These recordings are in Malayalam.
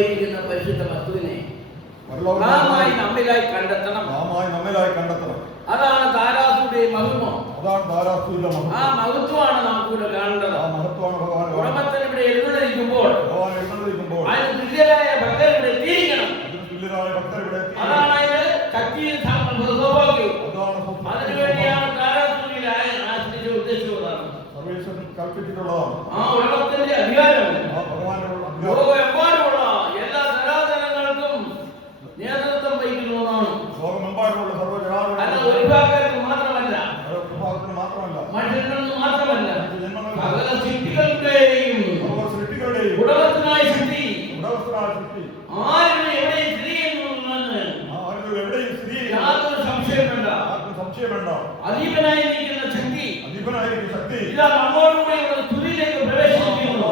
ദൈവമായിരിക്കുന്ന പരിശുദ്ധ വസ്തുവിനെ നമ്മിലായി കണ്ടെത്തണം. അതാണ് താരാസുരുടെ മഹിമം. ആ മഹത്വമാണ് നമുക്കിവിടെ കാണേണ്ടത്. ഉടമസ്ഥൻ ഇവിടെ എഴുന്നള്ളിരിക്കുമ്പോൾ അതിന് തുല്യരായ ഭക്തർ ഇവിടെ എത്തിയിരിക്കണം. അതാണ് അതിന് ശക്തിയും സൗഭാഗ്യവും. അതിനുവേണ്ടിയാണ് താരാസൂര്യനായ ആശ്രയിച്ച ഉദ്ദേശിച്ചതാണ്. ആ ഉടമസ്ഥന്റെ അധികാരം ലോകമെമ്പാടുമുള്ള എല്ലാ സനാതനങ്ങൾക്കും നേതൃത്വം വഹിക്കുന്നതാണ്. അല്ല ഒരു ഭാഗത്ത് മാത്രമല്ല, മനുഷ്യർക്ക് മാത്രമല്ല, സകല സൃഷ്ടികളുടെയും ഉടമസ്ഥനായ ശക്തി ആരും എവിടെയും സ്ഥിതി ചെയ്യുന്നുവെന്ന് യാതൊരു സംശയം വേണ്ട. അധീപനായിരിക്കുന്ന ശക്തി ഇതാ നമ്മോടുകൂടി സ്തുതിയിലേക്ക് പ്രവേശിക്കുന്നു.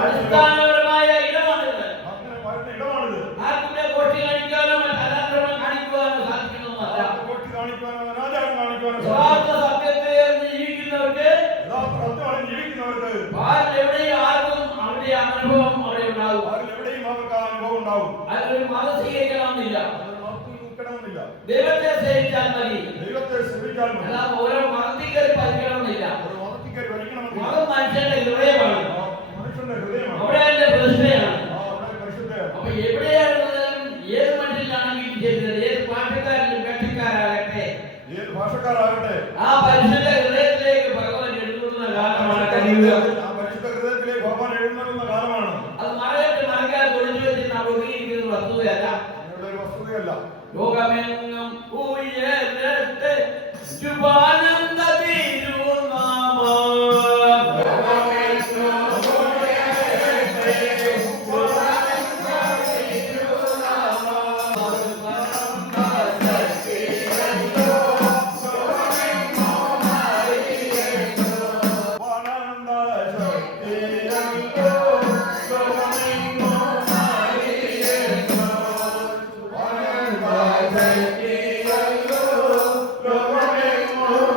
അടിസ്ഥാനപരമായ ഇടമാണിത്. ആർക്കും കോട്ടി കാണിക്കാനോ അനാചരണം കാണിക്കുവാനോ സാധിക്കുന്നതല്ല. യഥാർത്ഥ സത്യത്തെ ജീവിക്കുന്നവർക്ക് എവിടെയും ആർക്കും അവിടെ അനുഭവം അവിടെ ഉണ്ടാവും. അതിലൊരു മതം സ്വീകരിക്കണമെന്നില്ല. ദൈവത്തെ സേവിച്ചാൽ മതി. അല്ലാതെ ഓരോ മതത്തിൽ കയറി പഠിക്കണമെന്നില്ല. മതം മനുഷ്യന്റെ ഹൃദയമാണ്. അവിടെ അതിന്റെ പ്രതിഷ്ഠയാണ്. അപ്പൊ എവിടെയാണ് ഏത് മനുഷ്യനാണെങ്കിലും ചെയ്തത്, ഏത് ഭാഷക്കാരനും വേഷക്കാരാകട്ടെ, ആ പരിശുദ്ധ ഹൃദയത്തിലേക്ക് ഭഗവാൻ എഴുതുന്ന കാലമാണ് കഴിയുക. അത് മറക്കാതെ ഒളിച്ചു വെച്ച് നാം ഒതുങ്ങിയിരിക്കുന്ന വസ്തുതയല്ല. ലോകമെങ്ങും ഉയരട്ടെ ശുഭാനന്ദ തിരുനാമം. Lord.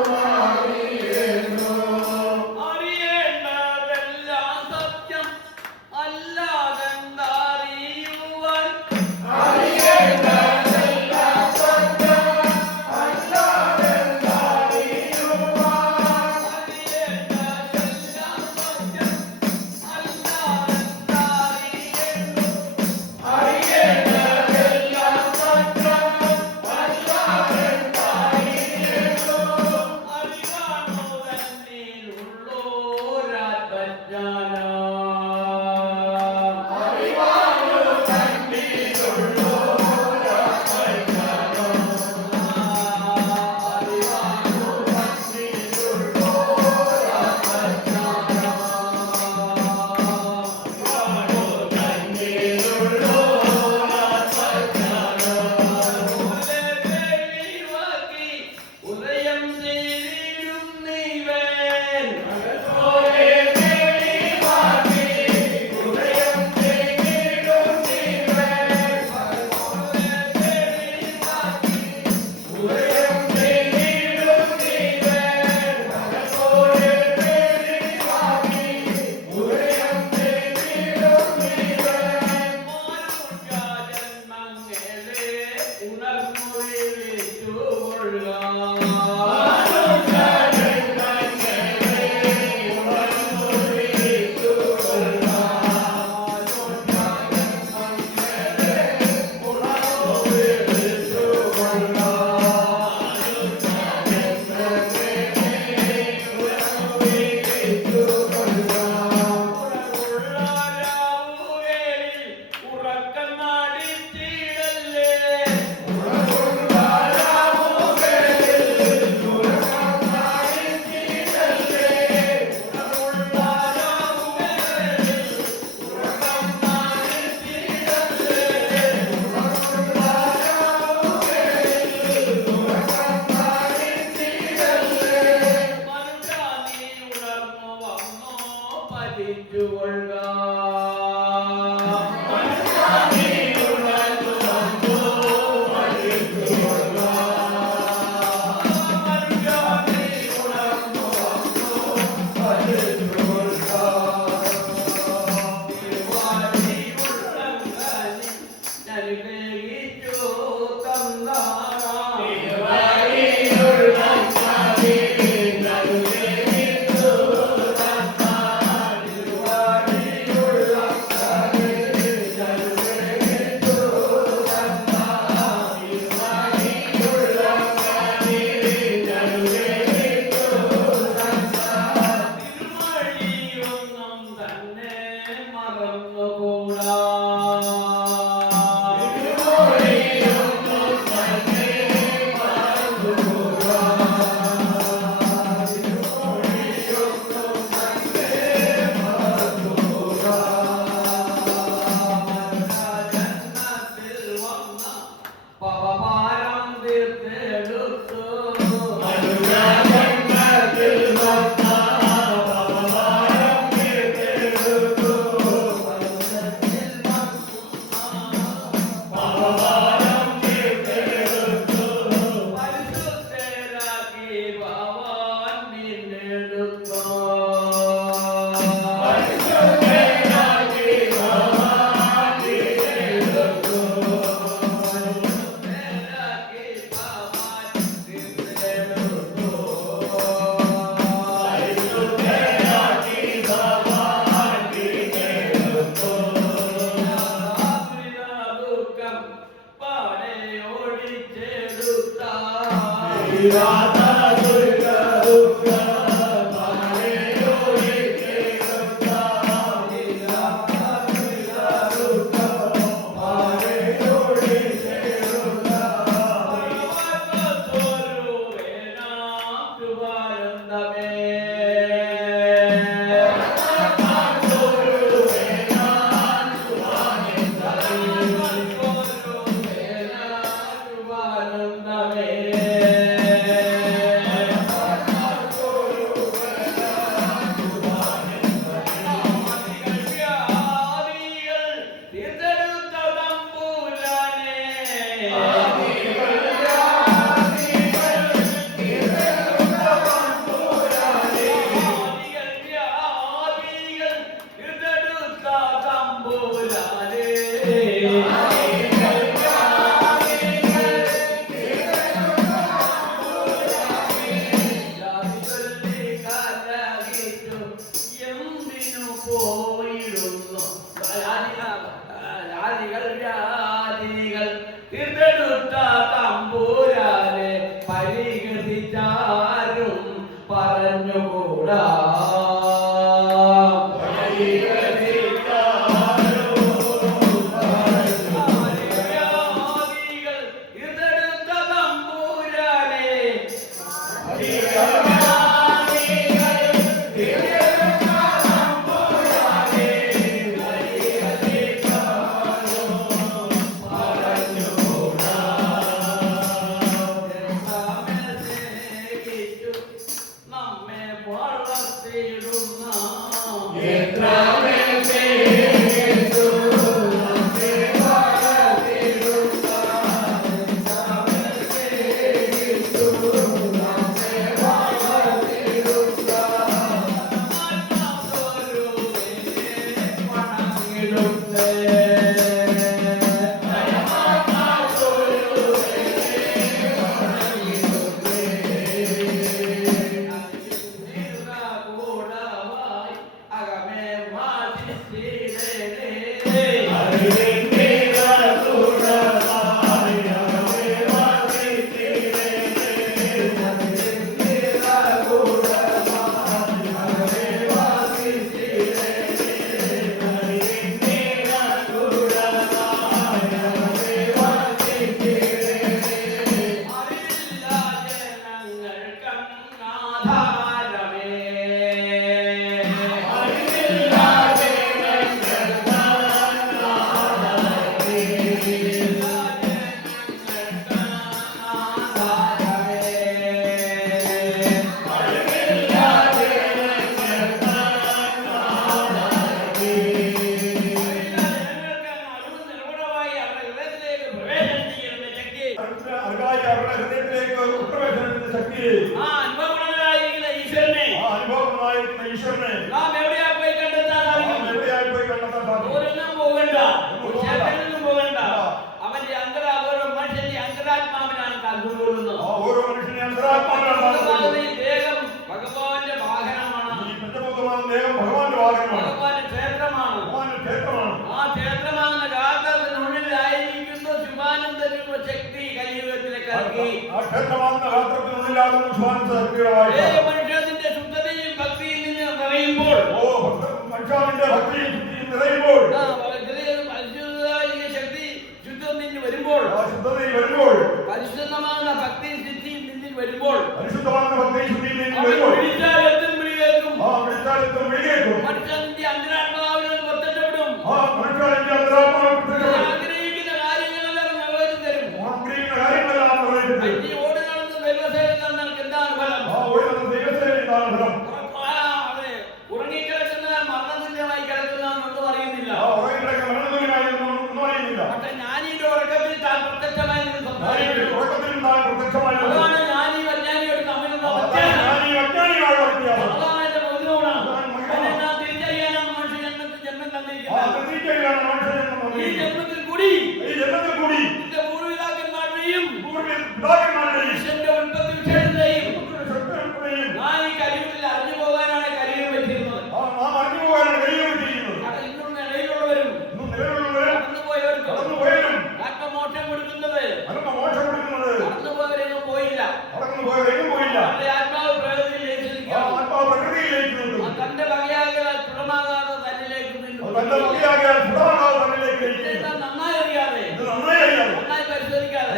ഈ അവന്റെ ആത്മാവ് പ്രകൃതിയിലേക്ക് നിൽക്കണം. തന്റെ വകയാകിയാൽ ദൃഢമാകാതെ തന്നിലേക്ക് നിന്നു. നന്നായി അറിയാതെ നന്നായി പരിശോധിക്കാതെ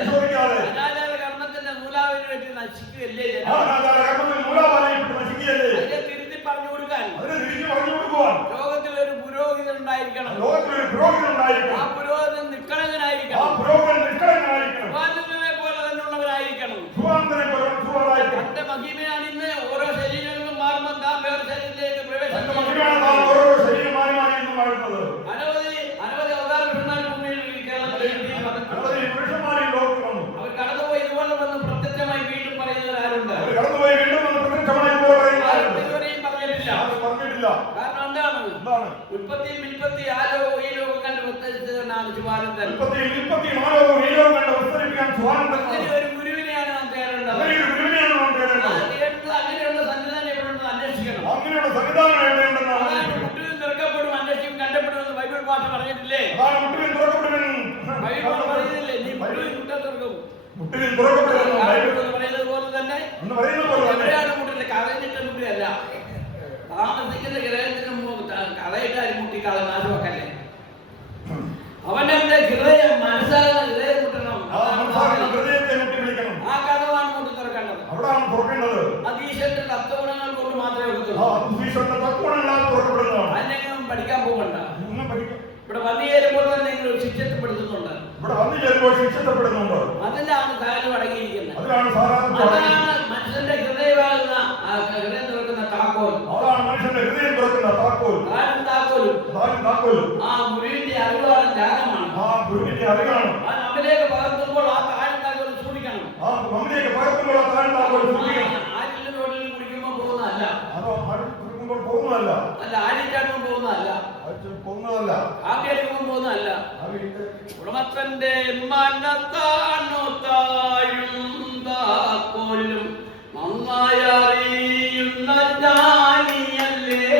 അനാചാര കർമ്മത്തിന്റെ നൂലാവിന് വേണ്ടി നശിക്കുകയല്ലേ, അതിനെ തിരുത്തി പറഞ്ഞു കൊടുക്കാൻ ലോകത്തിൽ ഒരു പുരോഹിതൻ ഉണ്ടായിരിക്കണം. ആ പുരോഹിതൻ നിഷ്കളങ്കനായിരിക്കണം, പോലെ തന്നെയുള്ളവരായിരിക്കണം. തന്റെ മഹിമയാണ് ഇന്ന് ഓരോ ശരീരങ്ങളും മാറുമ്പോൾ താൻ വേറെ ശരീരത്തിലേക്ക് പ്രവേശിക്കുന്നത്. അനവധി അവതാര പുരുഷന്മാർ ഭൂമിയിൽ കേരളത്തിൽ അവർ കടന്നുപോയി ഇതുപോലെ വന്ന് പ്രത്യക്ഷമായി വീണ്ടും പറയുന്നവർ ആരുണ്ട്? ഇതുവരെയും പറഞ്ഞിട്ടില്ല. കാരണം എന്താണ്? ഉൽപ്പത്തിയും വിൽപ്പത്തി ആ ലോകം ഈ ലോകം കണ്ട് വിസ്തരിച്ചതാണ് ശുഭാനന്ദൻ. ഒരു ഗുരുവിനെയാണ് നാം തേടേണ്ടത്. അങ്ങനെയുള്ള സന്നിധാനം എവിടെയുണ്ടെന്ന് അന്വേഷിക്കണം. മുട്ടിലും തുറക്കപ്പെടും, അന്വേഷിക്കും, കണ്ടപ്പെടുമെന്ന് ബൈബിൾ ഭാഷ പറഞ്ഞിട്ടില്ലേ? ബൈബിൾ പറയുന്നില്ലേ നീ മുട്ടിലും മുട്ട തുറക്കും പറയുന്നത് പോലെ തന്നെ എവിടെയാണ് മുട്ടിന്റെ കഥയിട്ട മുട്ടിയല്ല, താമസിക്കുന്ന ഗ്രഹത്തിന് കഥയിട്ട് അരി മുട്ടിക്കാളെ നാശമൊക്കല്ലേ. അവന്റെ ഹൃദയം മനസ്സാകുന്ന ഹൃദയം മുട്ടണം. ആ കഥമാണ് മുട്ടി തുറക്കേണ്ടത്. അത് ഈശ്വരന്റെ തത്വഗുണങ്ങൾ കൊണ്ട് മാത്രമേ ഒക്കത്തുള്ളൂ. അതിനെങ്കിലും പഠിക്കാൻ പോകണ്ട. ഇവിടെ വന്നു ചേരുമ്പോൾ തന്നെ നിങ്ങൾ ശിക്ഷപ്പെടുത്തുന്നുണ്ട്. അതിലാണ് കാര്യം അടങ്ങിയിരിക്കുന്നത്. അതാണ് മനുഷ്യന്റെ ഹൃദയമാകുന്ന ഹൃദയം തുറക്കുന്ന താക്കോൽ. താക്കോലും ആ ഗുരുവിന്റെ അറിവാണ്, ജ്ഞാനമാണ്. ആ നമ്മിലേക്ക് പകർത്തുമ്പോൾ ആ താഴെ താക്കോൽ സൂക്ഷിക്കണം. ആറ്റിലും റോഡിലും കുടിക്കുമ്പോൾ പോകുന്നതല്ല, അല്ല ആടിച്ചാടുമ്പോൾ പോകുന്നതല്ല, ആദ്യം പോകുന്നതല്ല. ഉടമസ്ഥന്റെ മനത്താണു താഴും താക്കോലും നന്നായി അറിയുന്ന ജ്ഞാനിയല്ലേ.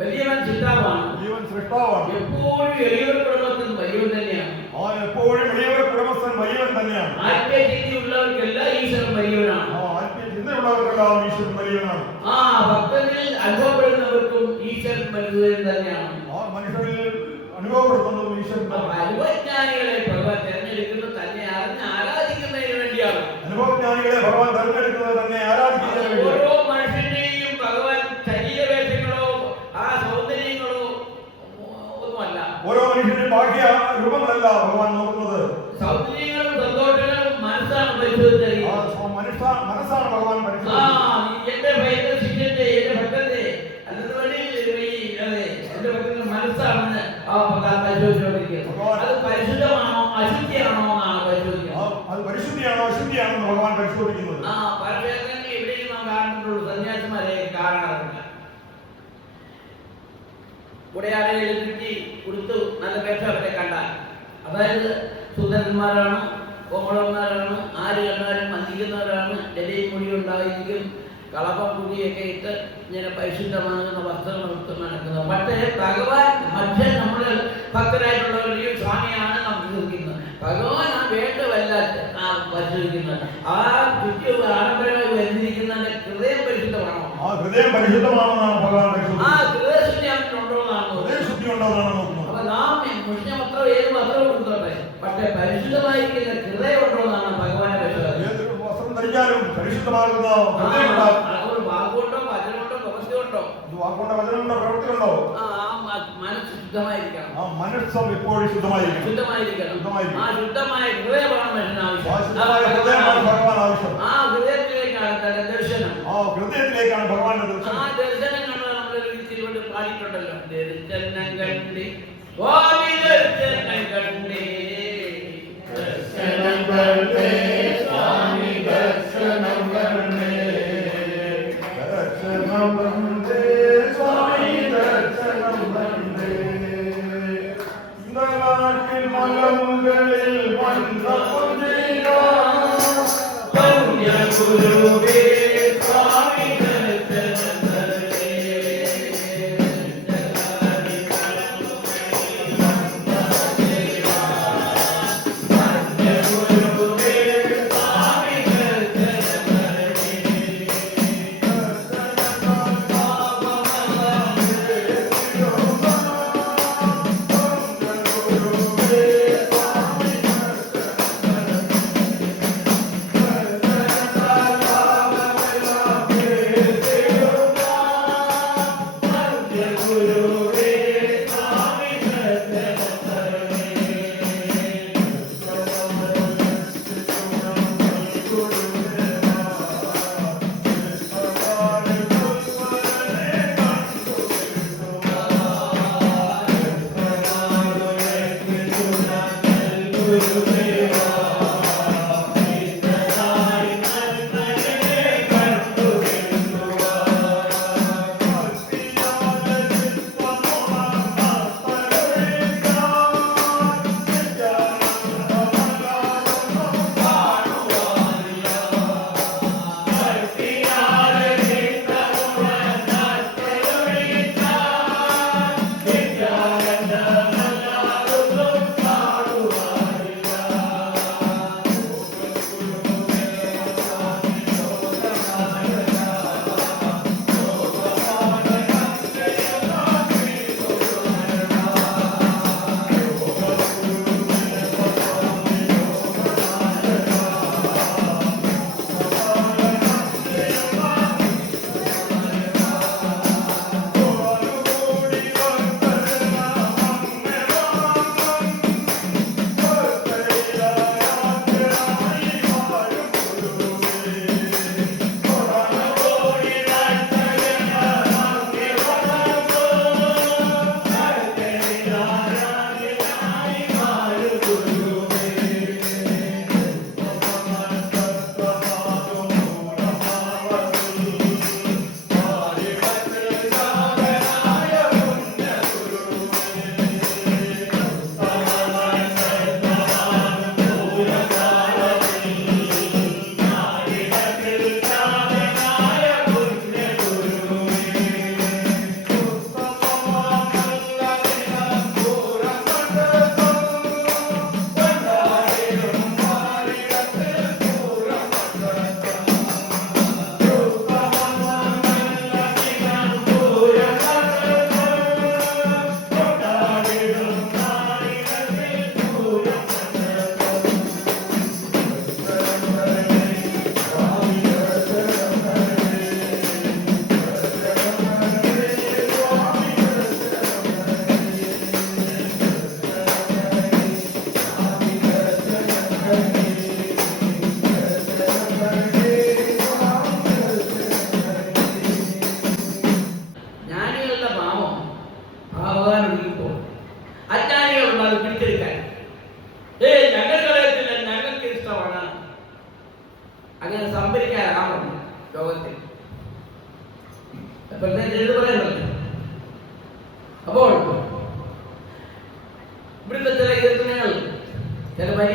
വലിയവൻ ചിന്താവാണ്, വലിയവൻ സൃഷ്ടാവാണ്. എപ്പോഴും എളിയവരുടെ കുടുംബത്തിൽ വലിയവൻ തന്നെയാണ്. എപ്പോഴും എളിയവരുടെ കുടുംബസ്ഥൻ വലിയവൻ തന്നെയാണ്. ആത്മീയചിന്തയുള്ളവർക്കെല്ലാം ഈശ്വരൻ വലിയവനാണ്. ആത്മീയചിന്തയുള്ളവർക്കെല്ലാം ഈശ്വരൻ വലിയവനാണ്. ഭക്തനിൽ അനുഭവപ്പെടുന്നവർക്കും ഈശ്വരൻ വലിയവൻ തന്നെയാണ്. മനുഷ്യരിൽ അനുഭവപ്പെടുത്തുന്നതും ഈശ്വരൻ. അനുഭവജ്ഞാനികളെ ഭഗവാൻ തെരഞ്ഞെടുക്കുന്നത് തന്നെ അറിഞ്ഞ് ആരാധിക്കുന്നതിന് വേണ്ടിയാണ്. അനുഭവജ്ഞാനികളെ ഭഗവാൻ തെരഞ്ഞെടുക്കുന്നത് തന്നെ ആരാധിക്കുന്നതിന് വേണ്ടിയാണ്. ഓരോ മനുഷ്യന്റെയും ഭഗവാൻ ശരീരവേഷങ്ങളോ സൗന്ദര്യങ്ങളോ ഒന്നുമല്ല. ഓരോ മനുഷ്യന്റെയും ബാഹ്യ രൂപങ്ങളല്ല ഭഗവാൻ നോക്കുന്നത്. സൗന്ദര്യങ്ങളും സന്തോഷങ്ങളും മനസ്സാണ് പരിശോധിച്ചത്. മനസ്സാണ് ഭഗവാൻ പരിശോധിച്ചത്. എന്റെ ഭയത്തെ ശിഷ്യന്റെ എന്റെ ഭക്തന്റെ അതിന് വേണ്ടി എന്റെ ഭക്തന്റെ മനസ്സാണെന്ന് ഭഗവാൻ പരിശോധിച്ചുകൊണ്ടിരിക്കുന്നത്. അത് പരിശുദ്ധമാണോ അശുദ്ധിയാണോ എന്നാണ് പരിശോധിക്കുന്നത്. അത് പരിശുദ്ധിയാണോ അശുദ്ധിയാണോ ഭഗവാൻ പരിശോധിക്കുന്നത്. പരക്ഷേത്രങ്ങളിൽ എവിടെയും നാം കാണുന്നുള്ളൂ സന്യാസിമാരെ കാണാറുണ്ട്. ഉടയാടയിൽ കിട്ടി കൊടുത്തു നല്ല വേഷം അവരെ കണ്ടാൽ, അതായത് സുന്ദരന്മാരാണ്, കോമളന്മാരാണ്, ആര് കണ്ടാലും വന്ദിക്കുന്നവരാണ്, ജലയും മുടി ഉണ്ടായിരിക്കും, കളപ്പം കുടിയൊക്കെ ഇട്ട് ഇങ്ങനെ പരിശുദ്ധമാകുന്ന വസ്ത്രങ്ങൾ എടുത്ത് നടക്കുന്നത്. പക്ഷേ ഭഗവാൻ മനുഷ്യൻ നമ്മൾ ഭക്തരായിട്ടുള്ളവരുടെയും സ്വാമിയാണ് നാം വിശ്വസിക്കുന്നത്. ഭഗവാൻ ആ വേണ്ടവല്ല പരിശോധിക്കുന്നത്. ആ ചുറ്റും ആഡംബരമായി വരുന്നിരിക്കുന്നതിന്റെ ഹൃദയം പരിശുദ്ധമാണോ? ആ ഹൃദയം പരിശുദ്ധമാണെന്നാണ് ഭഗവാൻ പരിശോധിക്കുന്നത്. ആ ഹൃദയശുദ്ധി ഉണ്ടോ എന്നാണ് നോക്കുന്നത്. അപ്പൊ നാം മനുഷ്യ പത്രം ഏത് പത്രവും കൊടുത്തോട്ടെ, പക്ഷെ പരിശുദ്ധമായിരിക്കുന്ന ഹൃദയം ഉണ്ടോ എന്നാണ് ഭഗവാനെ പരിശോധിക്കുന്നത്. വസ്ത്രം ധരിച്ചാലും പരിശുദ്ധമാകുന്ന ഒരു വാക്കുകൊണ്ടോ വചനമുണ്ടോ പ്രവൃത്തിയുണ്ടോ, വാക്കുകൊണ്ടോ വചനമുണ്ടോ പ്രവൃത്തിയുണ്ടോ, മനസ്സ് ശുദ്ധമായിരിക്കണം. ആ മനസ്സ് എപ്പോഴും ശുദ്ധമായിരിക്കണം. ആ ശുദ്ധമായ ഹൃദയമാണ് മനുഷ്യന് ആവശ്യം. ആ ഹൃദയത്തിലേക്കാണ് തന്റെ ദർശനം. ആ ഹൃദയത്തിലേക്കാണ് ഭഗവാന്റെ ദർശനം. ആ ദർശനം കണ്ട് നമ്മളൊരു തിരുവണ്ട് പാടിയിട്ടുണ്ടല്ലോ, ദർശനം കണ്ടി സ്വാമി ദർശനം കണ്ടേ, ദർശനം കണ്ടേ സ്വാമി ദർശനം കണ്ടേ, ദർശനം കണ്ടേ സ്വാമി ദർശനം കണ്ടേ, നാട്ടിൽ മലമുകളിൽ വന്ന ഗുരുവേ സ്വാമി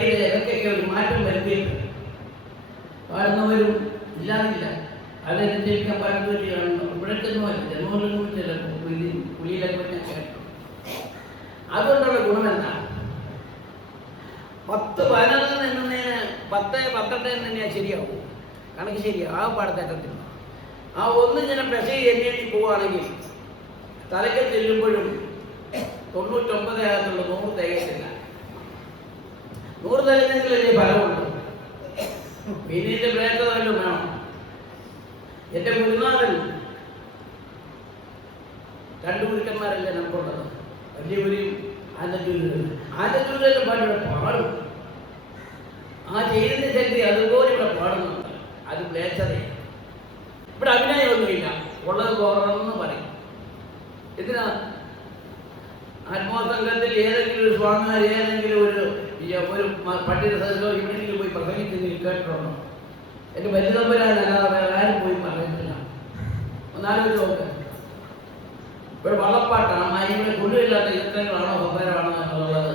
വഴിയിലെ ഇടയ്ക്കൊക്കെ ഒരു മാറ്റം വരുത്തിയിട്ട് പാടുന്നവരും ഇല്ലാതില്ല. അതനുസരിക്കാൻ പാടുന്നവരെയാണ് ഇവിടത്തൊന്നുമല്ല, ജന്മങ്ങളിലും ചില പുലിയിലൊക്കെ ഞാൻ കേട്ടു. അതുകൊണ്ടുള്ള ഗുണമെന്താണ്? 10-11 എന്നതിന് 10-12 എന്ന് തന്നെയാണ് ശരിയാവും, കണക്ക് ശരിയാവും. ആ പാടത്തേക്കത്തില്ല. ആ ഒന്ന് ഇങ്ങനെ പെശകി എണ്ണി പോവുകയാണെങ്കിൽ തലയ്ക്ക് ചെല്ലുമ്പോഴും 99 ആകത്തുള്ളൂ, 100 തികയത്തില്ല. 100 തികഞ്ഞെങ്കിലല്ലേ ഫലമുള്ളൂ. പിന്നെ ഇതിൻ്റെ പ്രേതം വല്ലതും വേണം. എൻ്റെ ഗുരുനാഥൻ 2 ഗുരുക്കന്മാരല്ലേ നമുക്കുള്ളത്, വലിയ ഗുരുവും ആദ്യത്തെ പാട്ടിവിടെ പാടും. ആ ചെയ്യുന്ന ശക്തി അതുപോലെ ഇവിടെ പാടുന്നുണ്ട്. അത് മ്ലേച്ഛതയാണ്. ഇവിടെ അഭിനയമൊന്നുമില്ല, ഉള്ളത് തുറന്ന് പറയും. എന്തിനാ? ആത്മസംഘത്തിൽ ഏതെങ്കിലും ഒരു സ്വാമിമാർ ഏതെങ്കിലും ഒരു പട്ടിയുടെ സദസ്സോ എവിടെയെങ്കിലും പോയി പ്രസംഗിച്ച് കേട്ടിട്ടുണ്ടോ? എൻ്റെ വലിയതമ്പരാനല്ലാതെ ആരും പോയി പറഞ്ഞിട്ടില്ല. ഒന്നാലോചിച്ച് നോക്ക്. ഇവിടെ വള്ളപ്പാട്ടാണ്, ഇവിടെ കുളിയില്ലാത്ത യുദ്ധങ്ങളാണോ സ്വന്തമാണോ എന്നുള്ളത്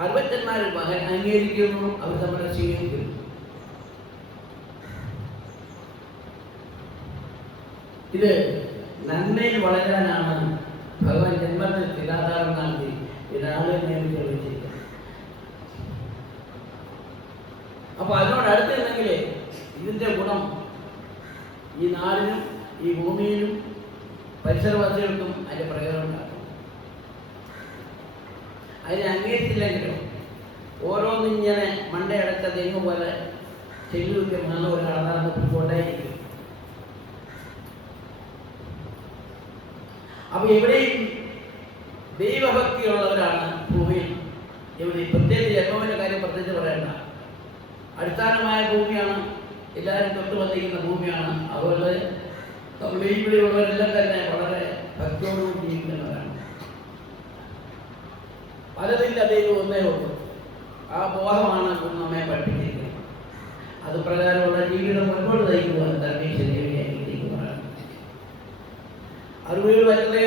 അറുപറ്റന്മാർ അംഗീകരിക്കുന്നു, അവർ നമ്മളെ സ്വീകരിക്കുന്നു. ഇത് നന്മയിൽ വളരാനാണ് ഭഗവാൻ ജന്മത്തിൽ തിരാധാരം നൽകി ഒരാളെ നിയമിച്ച് വിളിച്ചിരിക്കുന്നത്. അപ്പൊ അതിനോടടുത്തുണ്ടെങ്കിൽ ഇതിൻ്റെ ഗുണം ഈ നാടിനും ഈ ഭൂമിയിലും പരിസരവാസികൾക്കും അതിൻ്റെ പ്രയോജനം ഉണ്ടാക്കും. അതിനെ അംഗീകരിച്ചില്ലെങ്കിലോ ഓരോന്നിങ്ങനെ മണ്ടയടച്ച തെങ്ങ് പോലെ ചെല്ലുവെക്കെ നല്ല ഒരു ആധാരം കൊണ്ടേയിരിക്കും. അപ്പൊ എവിടെയും ദൈവഭക്തിയുള്ളവരാണ് ഭൂമിയിൽ. ഇവിടെ പ്രത്യേകിച്ച് ജന്മവിൻ്റെ കാര്യം പ്രത്യേകിച്ച് പറയണ്ട. അടിസ്ഥാനമായ ഭൂമിയാണ്, എല്ലാവരും തൊട്ട് വന്നിരിക്കുന്ന ഭൂമിയാണ്. അതുപോലെ നമ്മൾ ഇവിടെയുള്ളവരെല്ലാം തന്നെ വളരെ ഭക്തിയോടുകൂടി ജീവിക്കുന്നവരാണ്. പലതില്ല, ദൈവം ഒന്നേ ഉള്ളൂ. ആ ബോധമാണ് നമ്മെ പഠിപ്പിച്ചിരിക്കുന്നത്. അത് പ്രകാരമുള്ള ജീവിതം മുൻപോട്ട് നയിക്കുവാൻ തന്നെ ശരിയായിരിക്കുന്നതാണ്. അറിവുകൾ വരുന്നേ